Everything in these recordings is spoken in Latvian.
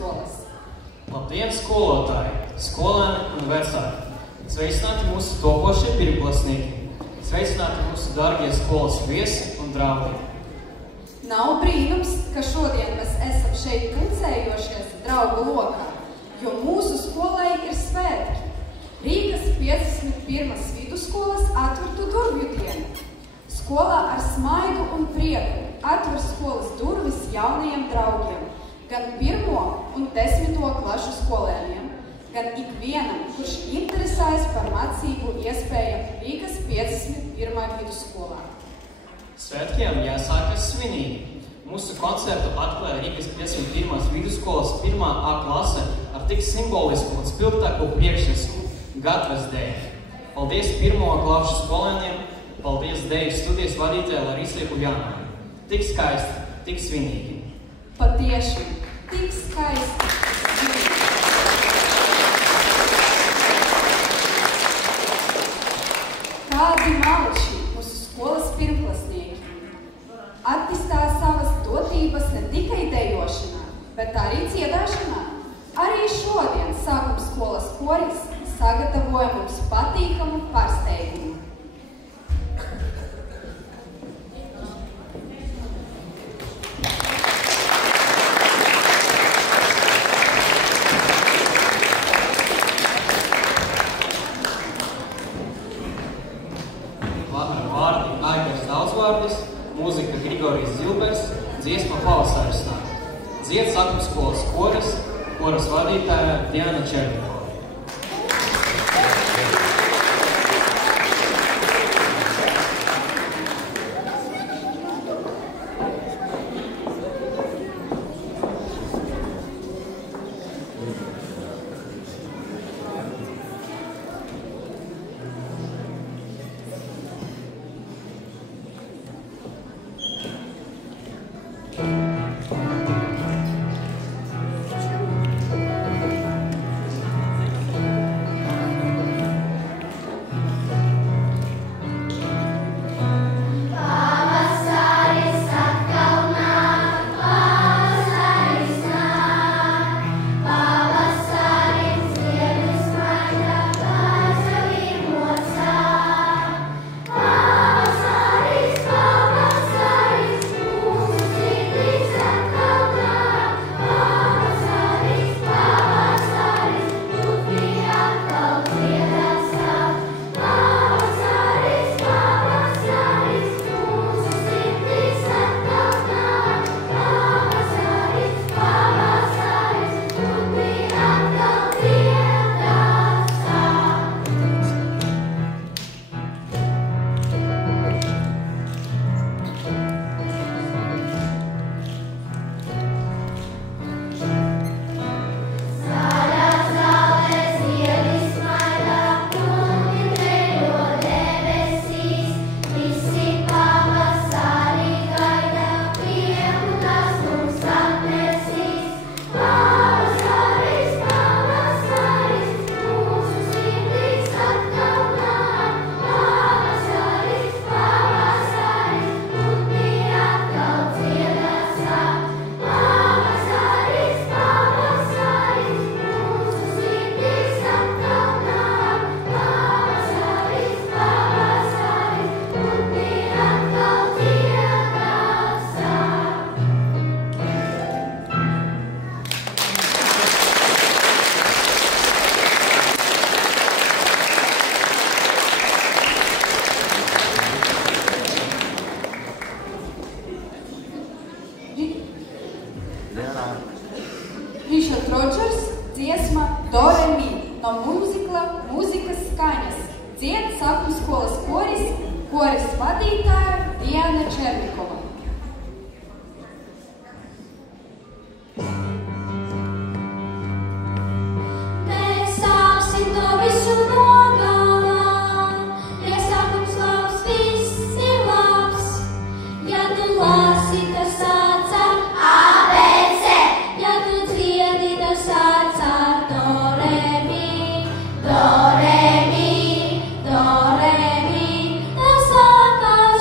vidusskolas. Labdien, skolotāji, skolēni un vecāki! Sveicināti mūsu topošie pirmklasnieki! Sveicināti mūsu dārgie skolas viesi un draugi! Nav brīnums, ka šodien mēs esam šeit pulcējošies draugu lokā, jo mūsu skolai ir svētki. Rīgas 51. vidusskolas atvērtu durvju diena. Skolā ar smaidu un prieku atver skolas durvis jaunajiem draugiem, gan 1. un 10. klašu skolēniem, gan ikvienam, kurš interesējas par mācību iespējām Rīgas 51. vidusskolā. Svētkiem jāsākas svinīgi. Mūsu koncertu atklāja Rīgas 51. vidusskolas 1. A klase ar tik simbolisku un spilgtāko priekšnesu Gatves dēļ. Paldies 1. klašu skolēniem, paldies Deju studijas vadītājai Larisai Kujānai. Tik skaisti, tik svinīgi. Patieši, tik skaisti. Kādi maleči mūsu skolas pirmklasnieki attīstās savas dotības ne tikai dejošanā, bet arī dziedāšanā. Arī šodien sākuma skolas koris sagatavoja mums patīkamu pārsteigumu. Vārdi Aigars Daudzvārdis, mūzika Grigorijs Zilbers, dziesma Pavasaris nāk. Dzied sākuma skolas koras vadītāja Diana Černikova. Richard Rodgers, dziesma Do Re Mi no mūzikla Mūzikas skaņas. Dzied sākuma skolas koris vadītāja Diana Černikova.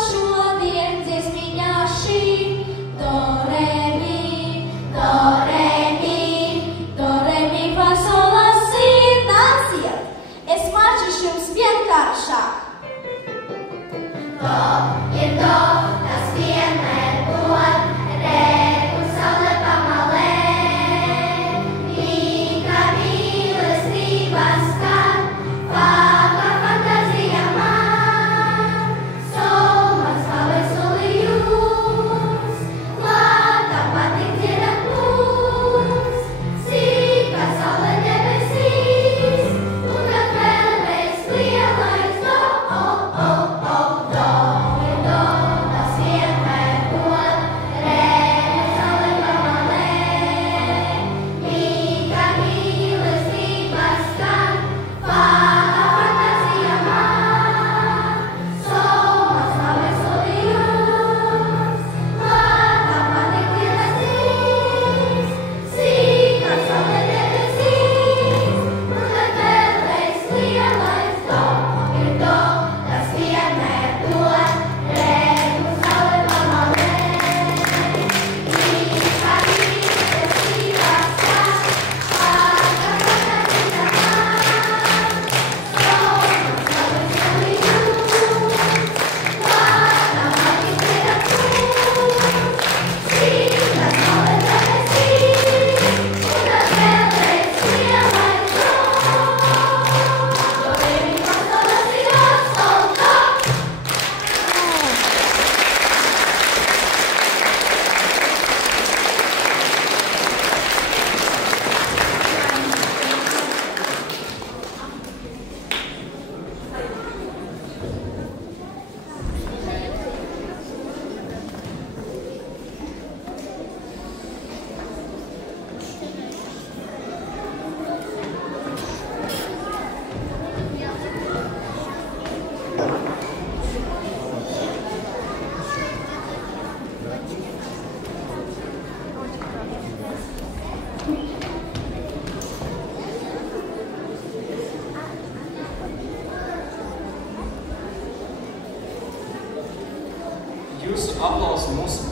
Šodien dziesmiņā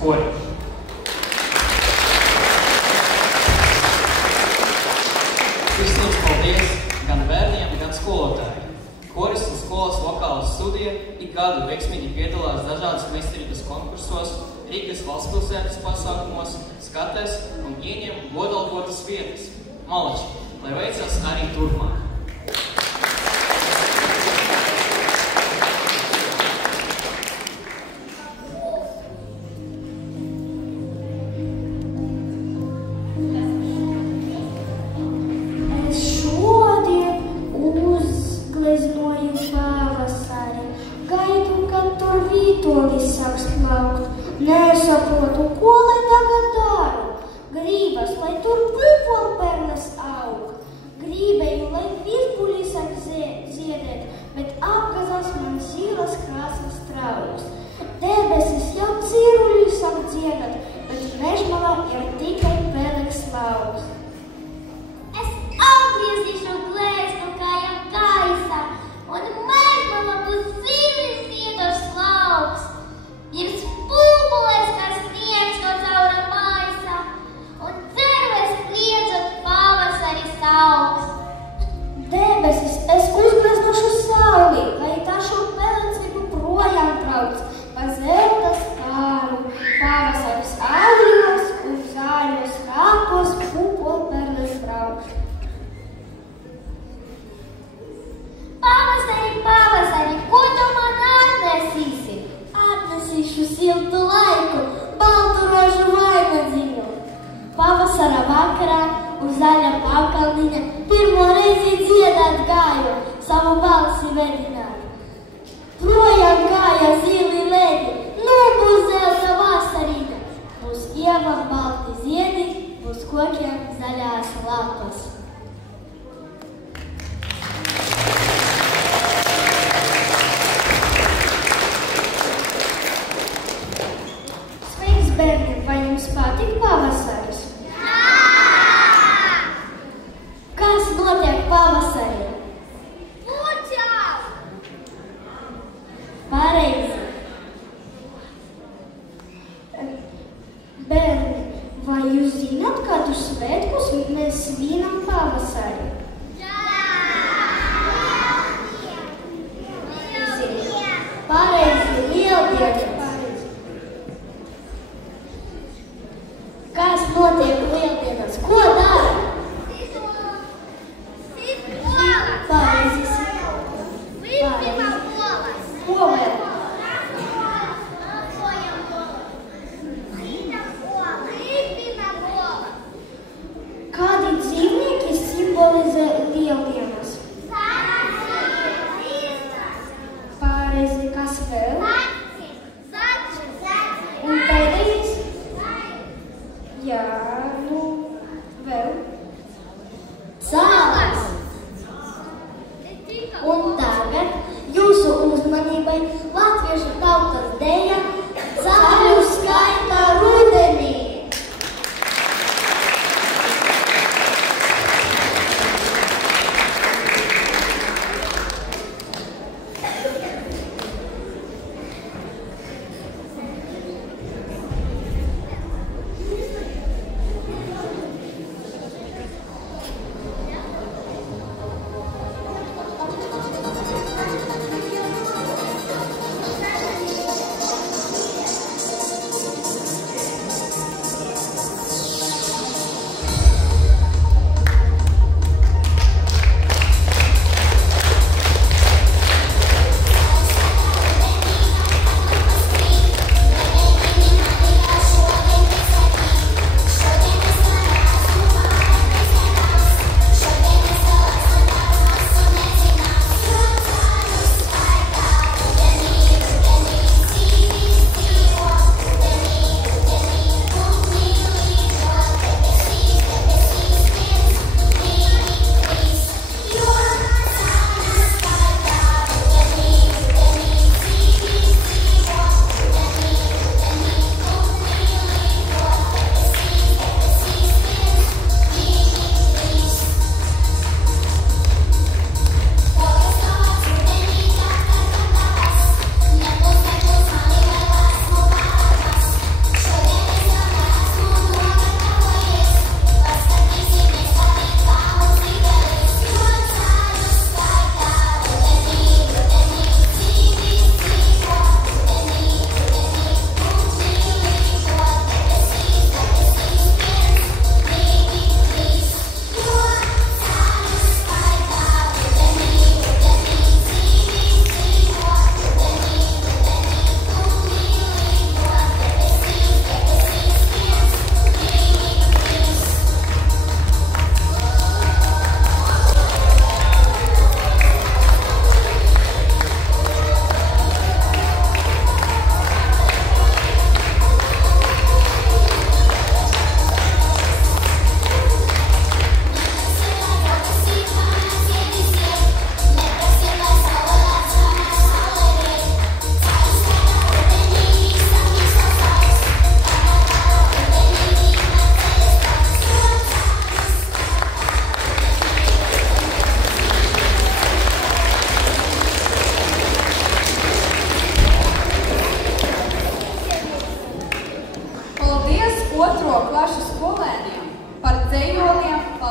kori. Sirsnīgs paldies gan bērniem, gan skolotājiem. Koris un skolas vokālas studija ik gadu veiksmīgi piedalās dažādas meistarības konkursos, Rīgas valstspilsētas pasākumos, skatēs un ieņem godalgotas vietas. Malači, lai veicas arī turpmāk! Nesaprotu, ko lai tagad daru. Gribas, lai tur pupolperles aug. Gribēju, lai virpuļi sāk ziedēt, bet apgazās man zilas krāsas straujas. Debesis jau ciruļi sāk dziedāt, bet mežmalā ir tikai pelēks lauks. Es atgriezīšu glēznu kājām gaisā, un mežmalā būs zilis iedošs lauks. Ir spulpulēs, kas sniegs no caura maisa, un cervēs kliedzot pavasari sauks. Debesis, es uzgleznošu sauli, lai tā šo pelēcību projām trauc, pa zeltas kāru, pavasaris augļos un zāļos rāpos pupolperles brauc. Pavasari, pavasari, ko tu man atnesīsi? Atnesīšu siltu laiku, baltu rožu vainadziņu. Pavasara vakarā uz zaļa pakalniņa pirmo reizi dziedāt gāju, savu balsi vedināt. Projām gāja zili ledi, nu būs zelta vasarīna. Būs ievam balti ziedi, būs kokiem zaļās lapas. Bērni, vai jums patīk pavasaris? Jā! Kas notiek pavasarī? Puķau! Pareizi. Bērni, vai jūs zināt, kādus svētkus mēs svinam pavasarī? Jā! Pareizi, Lieldienas. Kas notiek Lieldienas? Ko dara? Sit olas! Pareizi. Līpinam olas! Ko vēl? Apojam olas! Līpinam olas! Kādi dzīvnieki simbolizē Lieldienas? Pareizi, kas vēl? Un pēdējais? Jā, nu, vēl. Cālis. Un tagad jūsu uzmanībai latviešu tautas deja Cāļu skaita rudenī.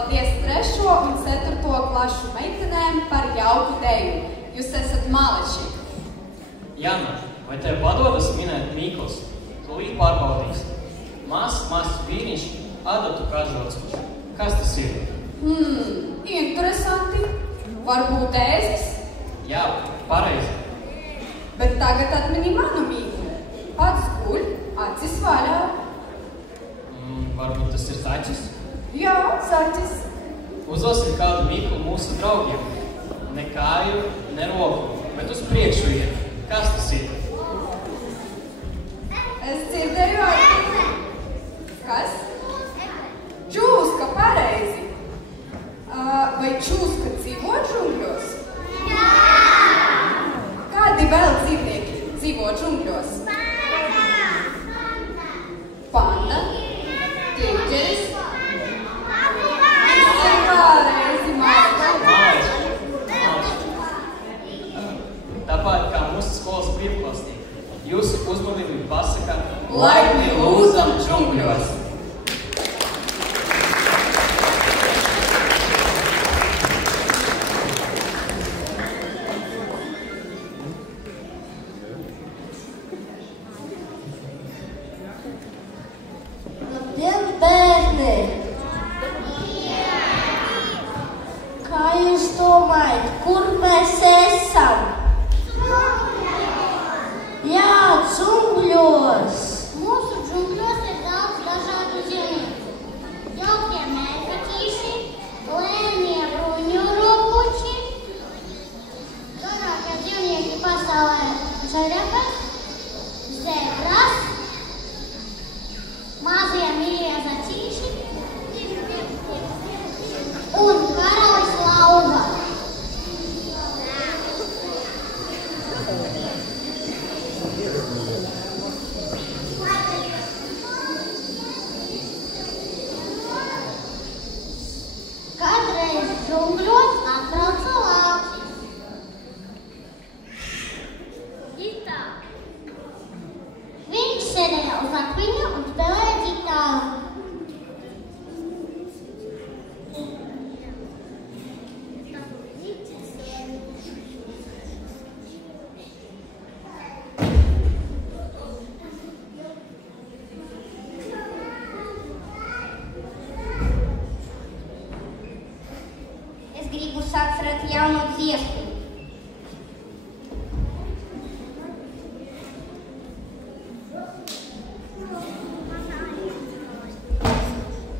Paldies 3. un 4. klašu meitenēm par jauku deju. Jūs esat maleči. Jana, vai tev padodas minēt Mīkls? Tūlīt pārbaudīs. Mazs vīniņš, adatu kažots. Kas tas ir? Interesanti. Varbūt ēzis? Jā, pareizi. Bet tagad atmini manu mīkli. Pats guļ, acis vaļā. Varbūt tas ir zaķis? Jā, zaķis. Uzdosim kādu mīklu mūsu draugiem. Ne kāju, ne roku, bet uz priekšu iet. Kas tas ir? Es dzirdēju atmini. Kas? Čūska, pareizi. Vai čūska dzīvo džungļos? Jā! Kādi vēl dzīvnieki dzīvo džungļos? Panda, tīģeris. Pareizi, mājas. Tāpat kā mūsu skolas brīvklastī, jūsu uzmanību pasaka Laipni lūdzam džungļos! Labdien, bērni! Kā jūs domājat, kur mēs esam? Jā, džungļos! Mūsu džungļos ir daudz dažādu dzīvnieku. Jaukie mēkaķīši, lēnie bruņuropuči, garākie dzīvnieki pasaulē žirafas, zebras, mazie mīļie zacīši un karalis lauva. Kādreiz džungļos atbrauca lācis. Ģitā. Viņš sēdēja uz akviņa un spēlēja ģitāru. Es gribu sacerēt jaunu dziesmu.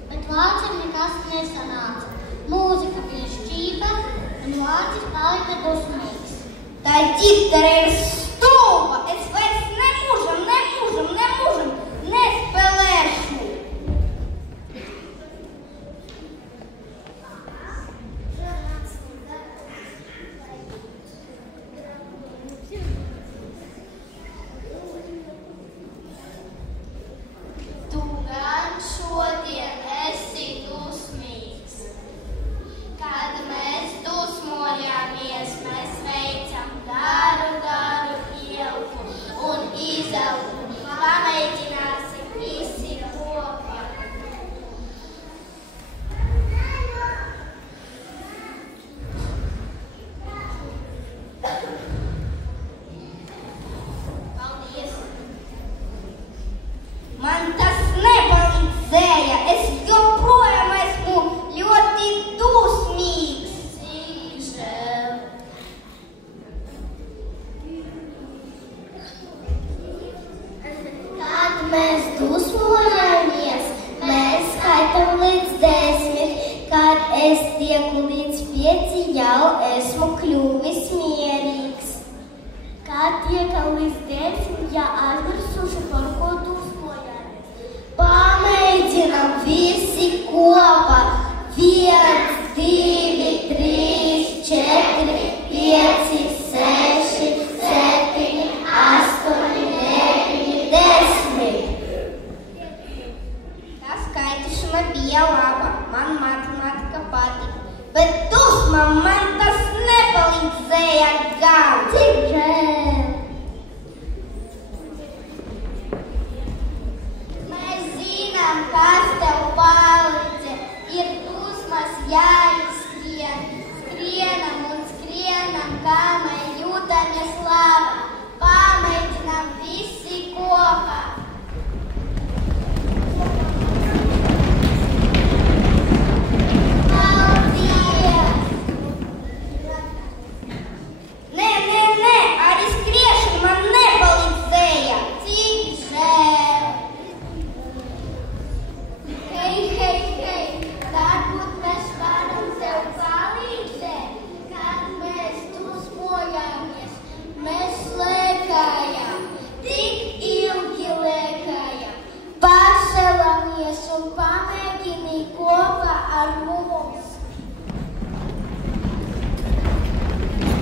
Bet lācim nekas nesanāca. Mūzika bija šķība un lācis palika dusmīgs. Tā ģitara ir stulba! Es vairs nemūžam nespēlēšu! Tu gan šodien esi dusmīgs. Kad mēs dusmojāmies, mēs veicam garu ilgu un izelgu. Pamēģināsim visi kopā. Paldies! Man tas nepalīdzēja! Es joprojām esmu ļoti dusmīgs! Cik žēl! Kad mēs dusmojamies, mēs skaitam līdz 10. Kad es tieku līdz 5, jau esmu kļuvis mierīgs. Kad tiekam līdz 10, ja atgrasuši par ko dusmojamies. Pamēģinam visi kopā. 1, 2, 3, 4, 5, 6, 7, 8, 9, 10. Tā skaitīšana bija laba. Man matemātika patika. Bet dusmam man tas nepalīdzēja gan. Cik žēl! Mēs zinām, kas tev palīdzē. Ir dusmas jāizskrien. Skrienam un skrienam, kamēr jūtamies laba. Pamēģinam visi kopā. Paldies! Nē, arī skriešana man nepalīdzēja. Cik žēl! Hei, varbūt mēs varam tev palīdzēt, kad mēs dusmojāmies. Mēs lēkājām, tik ilgi lēkājām. Pārcēlāmies un pamēģini kopā ar mums.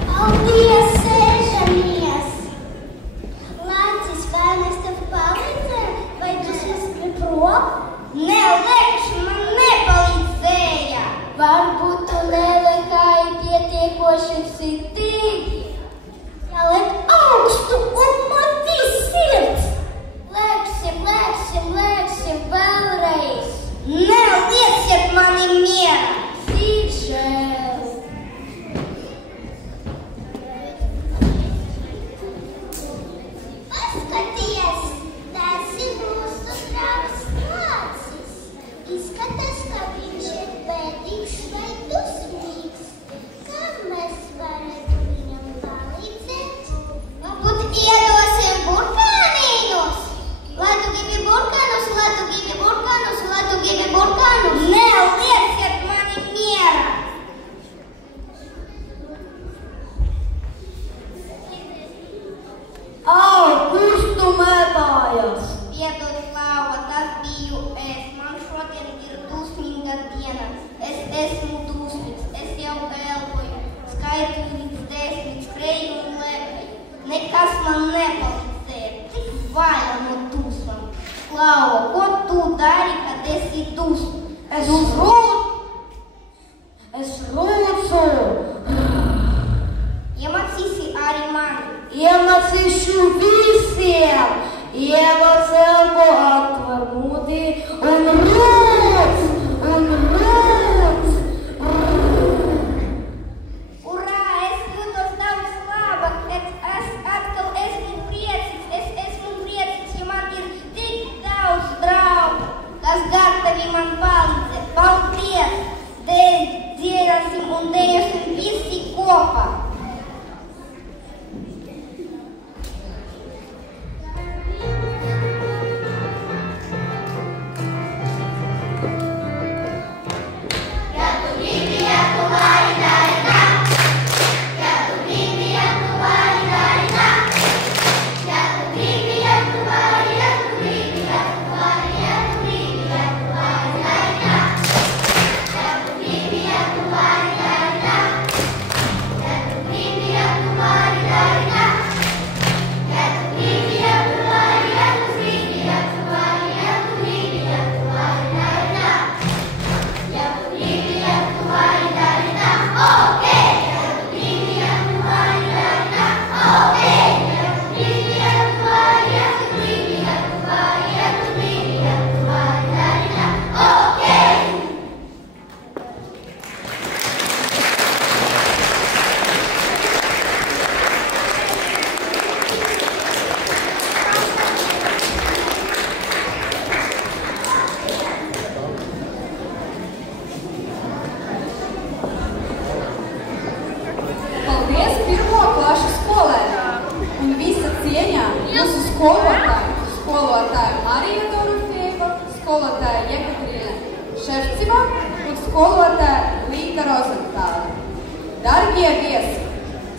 Paldies, sēžamies! Lācis, vai mēs tev palīdzējām, vai tu skribi prom? Nē, lēkšana man nepalīdzēja. Varbūt tu nelēkāji pietiekoši citīgi. Jāliek augstu un man viss sirds. Lēksim vēlreiz. Nelieciet mani mierā. Cik žēl. Paskaties, tas ir mūsu draugs Lācis. Izskatās, ka viņš ir bēdīgs vai dusmīgs. Kā mēs varētu viņam palīdzēt? Varbūt iedosim burkānīnus? Lai tu gribi burkānus? Nelieciet mani mierā! Kurš tu mētājas? Piedod, Slāva, tas biju es. Man šodien ir dusmīga diena. Es esmu dusmīgs, es jau elpoju. Skaitu līdz 10, skreju un lēkaju. Nekas man nepalīdzēja, tik vaļa no dusmām. Slāva, ko tu dari, kad esi dusmīgs? Es rūcu. Iemācīsi arī mani. Iemācīšu visiem. Iemāc elpo, atver mudi un rūc. Urā, es jūtos daudz labāk, es atkal esmu priecīgs, ja man ir tik daudz draugu, kas gatavi man palīdzēt. Paldies! Dziedāsim un dejosim visi kopā! skolotāja Marija Dorofēva, skolotāja Jekaterina Ševciva un skolotāja Līga Rozentāla. Dargie viesi,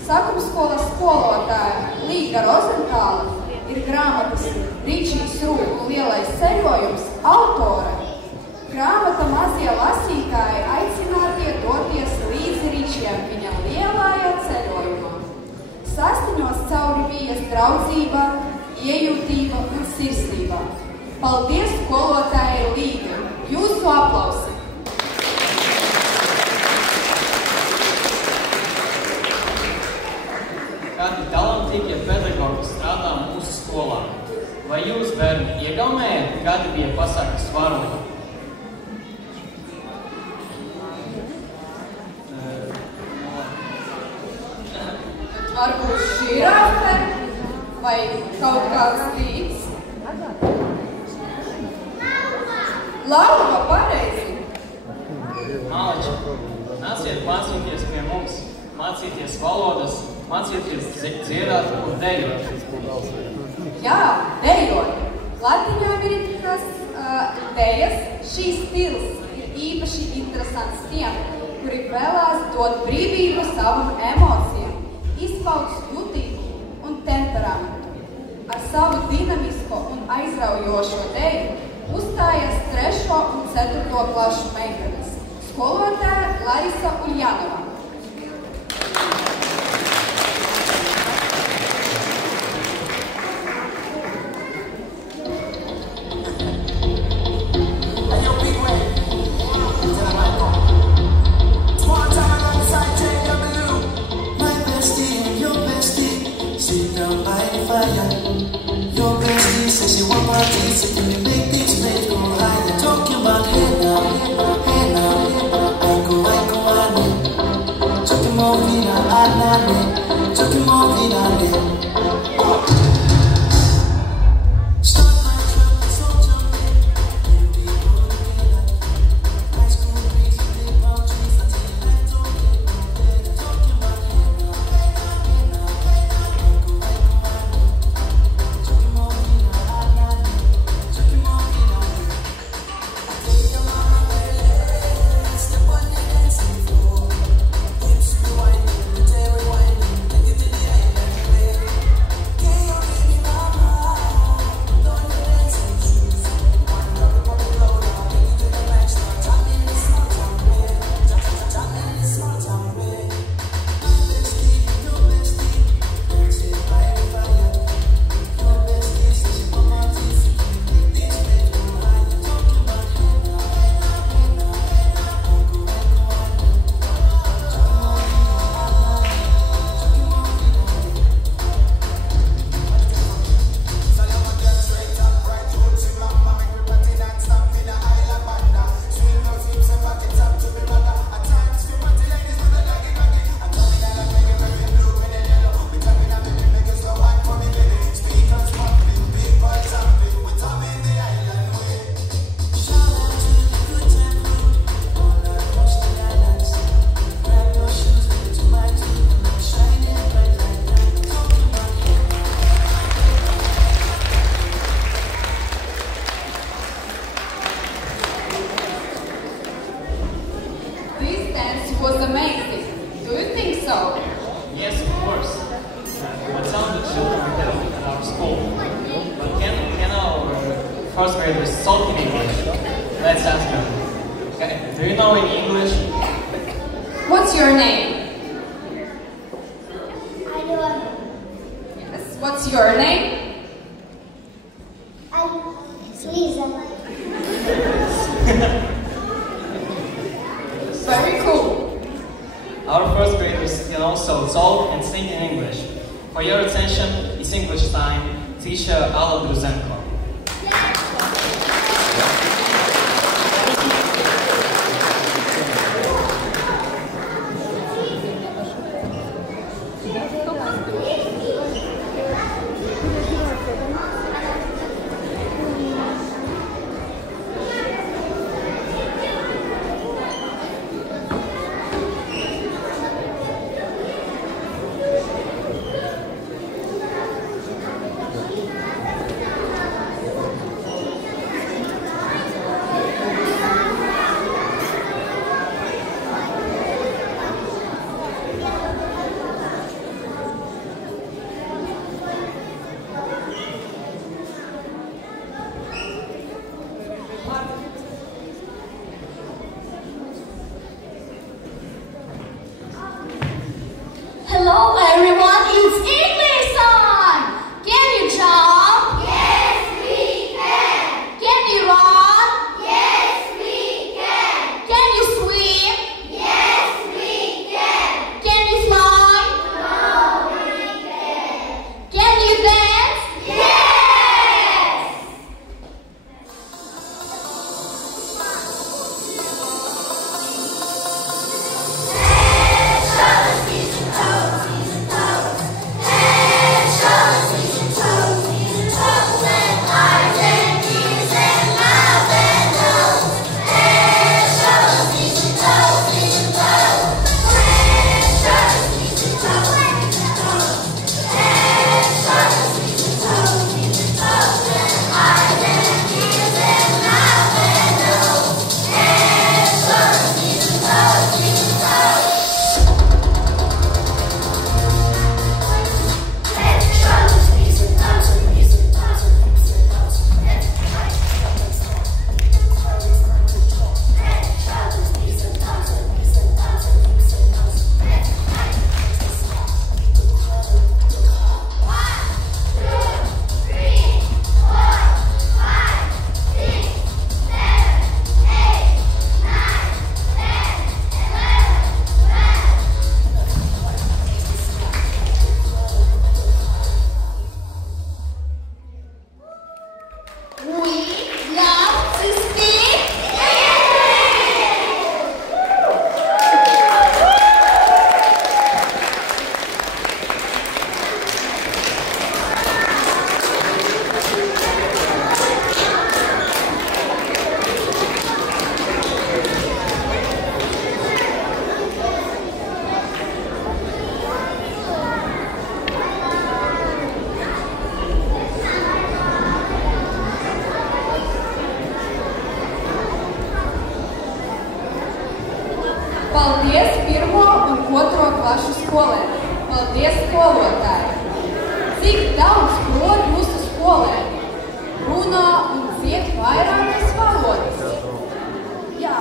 sakumskolas skolotāja Līga Rozentāla ir grāmatas Ričijs Rūku lielais ceļojums autore. Grāmata mazie lasītāji aicinātie doties līdzi Ričijam viņa lielājā ceļojumā. Sastiņos cauri vijas draudzība, iejūtība un sirsnība. Paldies skolotājai Līga! Jūsu aplausi! Kādi talantīgie pedagogi strādā mūsu skolā? Vai jūs, bērni, iegaumējat, kādi bija pasākas varoņi? Varbūt žirafe vai kaut kāds līdz? Lauva, pareizi! Maleči, nāciet mācīties pie mums, mācīties valodas, mācīties dziedāt un dejot. Jā, dejot. Latviņām ir tas dejas, šīs stils ir īpaši interesants tiem, kuri vēlās dot brīvību savam emocijām, izpaudz jutību un temperamentu. Ar savu dinamisko un aizraujošo deju uzstājas 3. un 4. klašu meitenes, skolotāja Larisa Uljanova. Was amazing. Do you think so? Yes, of course. What some of the children we have at our school. But can our first graders talk in English? Let's ask them. Okay. Do you know any English? What's your name? I don't know. Yes. What's your name? I'm Lisa. Very cool. Our first graders can also talk and sing in English. For your attention, it's English time. Teacher Alla Druzenko. Paldies 1. un 2. klašu skolēniem. Paldies skolotāji. Cik daudz prot jūsu skolēni? Runā un dzied vairākas valodas. Jā,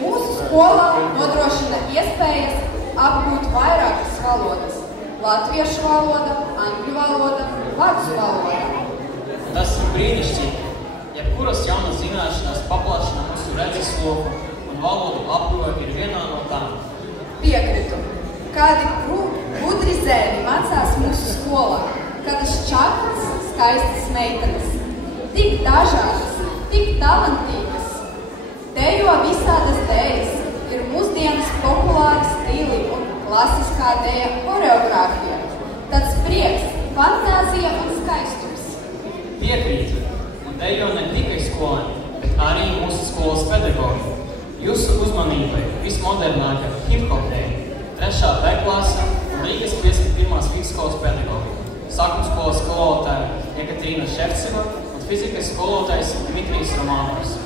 mūsu skolā nodrošina iespējas apgūt vairākas valodas. Latviešu valoda, angļu valoda, vācu valoda. Tas ir brīnišķīgi. Jebkuras jaunas zināšanas paplašina mūsu redzesloku un valodu apguve ir vienā no tām. Piekritu. Kādi gudri zēni mācās mūsu skolā, kādas čaklas, skaistas meitenes, tik dažādas, tik talantīgas. Dejo visādas dēļas, ir mūsdienas populāri stili un klasiskā dēja horeogrāfija. Tāds prieks, fantāzija un skaistums. Piekrītu, un dejo ne tikai skolēni, bet arī mūsu skolas pedagogi. Jūsu uzmanībai vismodernākā hip-hop dēļ, 3. B klasa un Rīgas 51. vidusskolas pedagogi, sākuma skolas skolotāja Ekaterina Šefceva un fizikas skolotājs Dmitrijs Romanovs.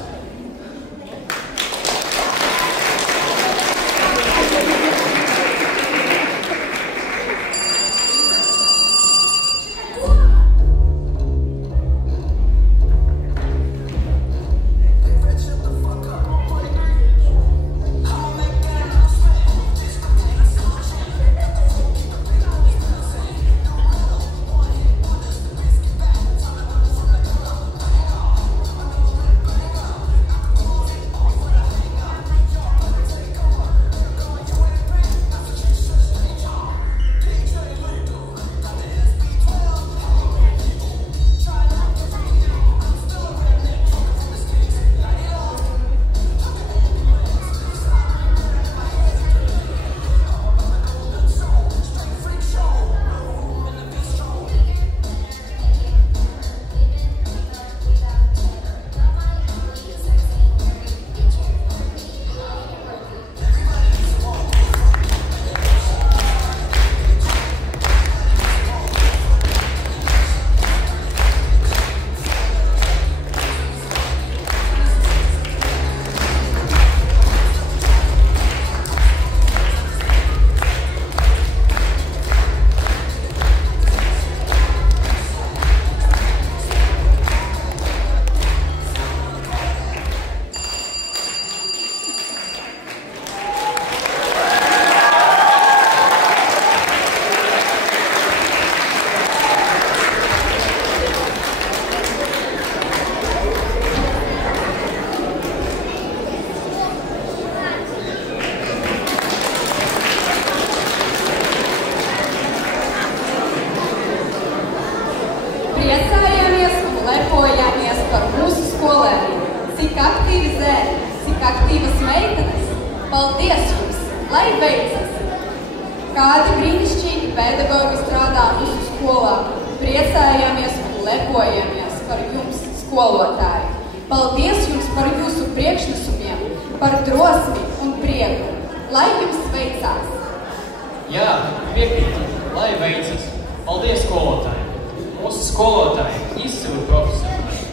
Kādi brīnišķīgi pedagogi strādā mūsu skolā. Priecājamies un lepojamies par jums, skolotāji. Paldies jums par jūsu priekšnesumiem, par drosmi un prieku. Lai jums veicās! Jā, piekrītu, lai veicas. Paldies skolotāji! Mūsu skolotāji izcili profesionāli,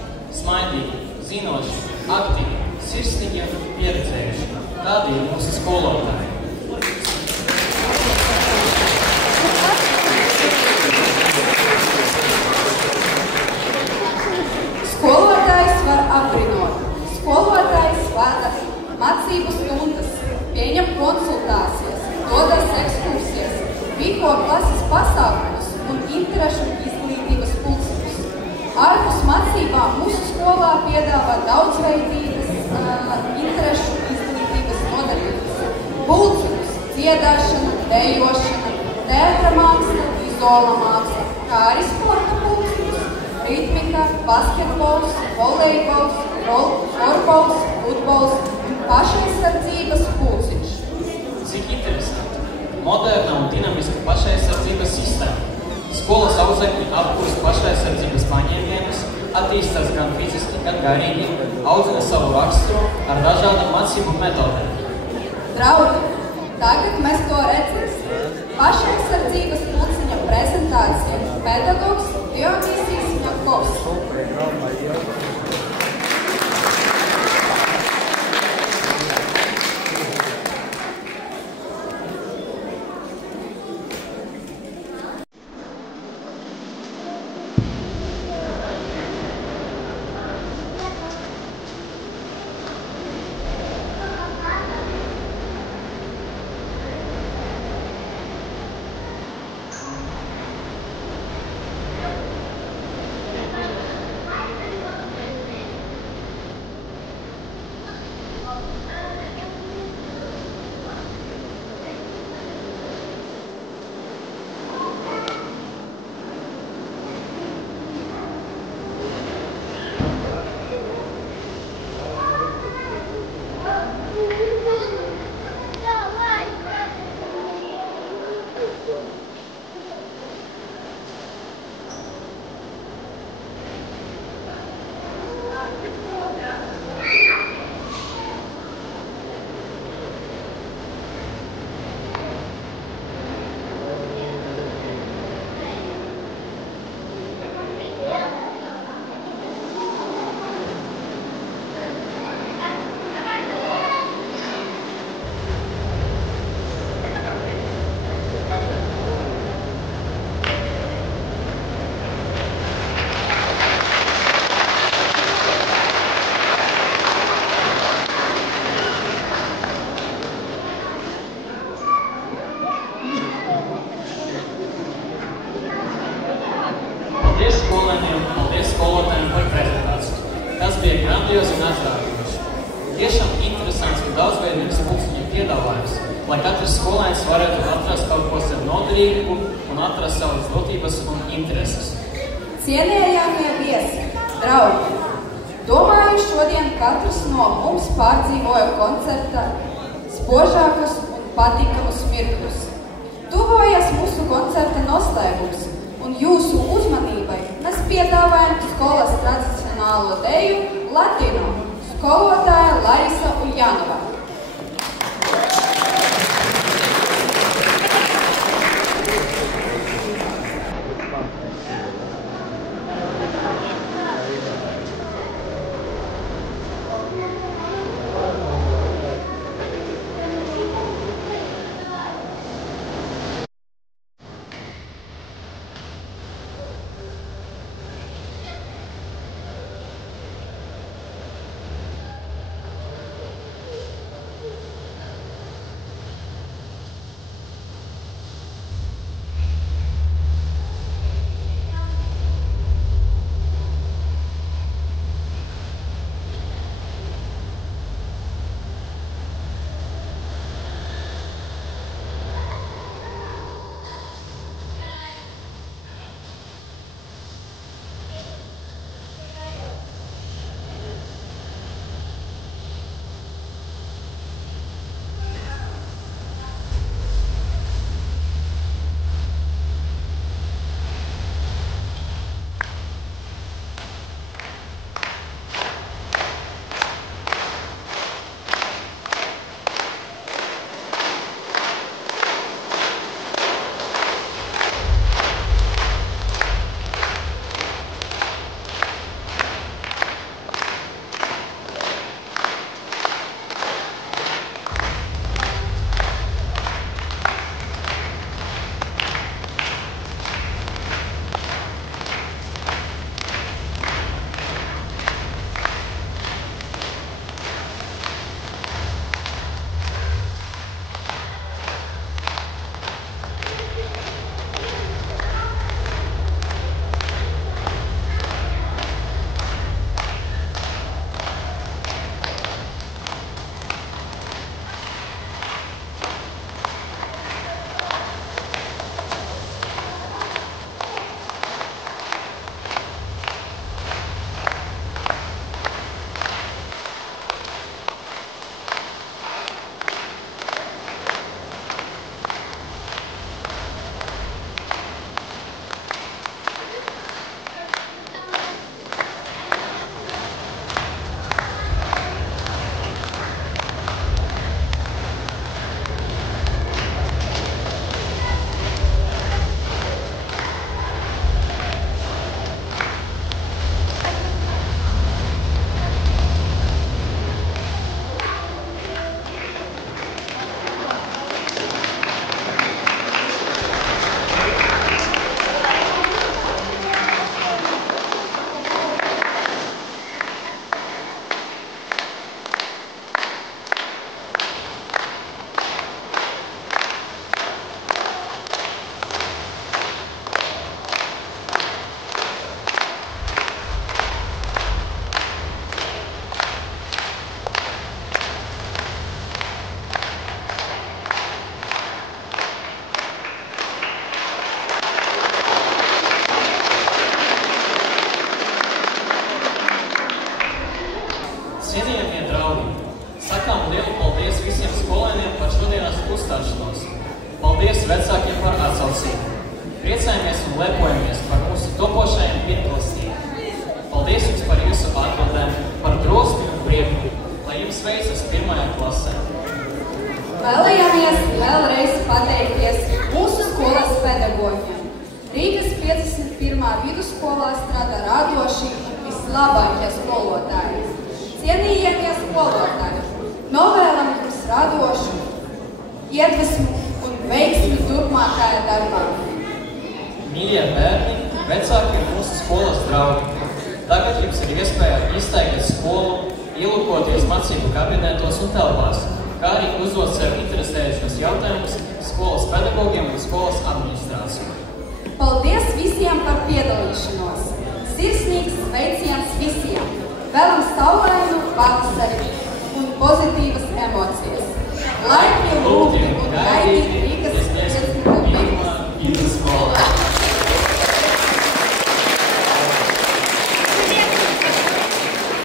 smaidīgi, zinoši, aktīvi, sirsnīgi un pieredzējuši. Tādi ir mūsu skolotāji. Skolotājs var apbrinot. Skolotājs vada mācību stundas, pieņem konsultācijas, dodas ekskursijas, rīko klases pasākumus un interešu izglītības pulciņus. Ārpus mācībām mūsu skolā piedāvā daudzveidīgas interešu izglītības nodarbības, pulciņus, dziedāšana, dejošana, teātra māksla, vizuāla māksla, kā arī sporta pulciņus, ritmika, basketbols, volejbols, florbols, futbols un pašaizsardzības pulciņš. Cik interesanti! Moderna un dinamiska pašaizsardzības sistēma. Skolas audzēkļi apgūst pašaizsardzības paņēmienus, attīstās gan fiziski, gan garīgi, audzina savu raksturu ar dažādām mācību metodēm. Draugi, tagad mēs to redzēsim. Pašaizsardzības pulciņa prezentācija pedagogs Dionīsijs Mjakovs. lai katrs skolēns varētu atrast kaut ko sev noderīgu un atrast savas dotības un intereses. Cienējamie viesi, draugi! Domāju, šodien katrs no mums pārdzīvoja koncerta spožākus un patikamus mirkļus. Tuvojas mūsu koncerta noslēgums, un jūsu uzmanībai mēs piedāvājam skolas tradicionālo deju Latino skolotāja Larisa Uljanova. Cienījamie draugi, sakām lielu paldies visiem skolēniem par šodienas uzstāšanos. Paldies vecākiem par atsaucību. Priecājamies un lepojamies par mūsu topošajiem pirmklasniekiem. Paldies jums par jūsu atbildēm, par drosmi un prieku, lai jums veicas 1. klasē. Vēlējāmies vēlreiz pateikties mūsu skolas pedagogiem. Rīgas 51. vidusskolā strādā radoši un vislabākie skolotāji. Cienījamie skolotāji, novēlam jums radošu, iedvesmu un veiksmi turpmākajā darbā. Mīļie bērni, vecāki un mūsu skolas draugi, tagad jums ir iespēja izteikt skolu, ielūkoties mācību kabinetos un telpās, kā arī uzdot sev interesējušos jautājumus skolas pedagogiem un skolas administrāciju. Paldies visiem par piedalīšanos! Sirsnīgs sveiciens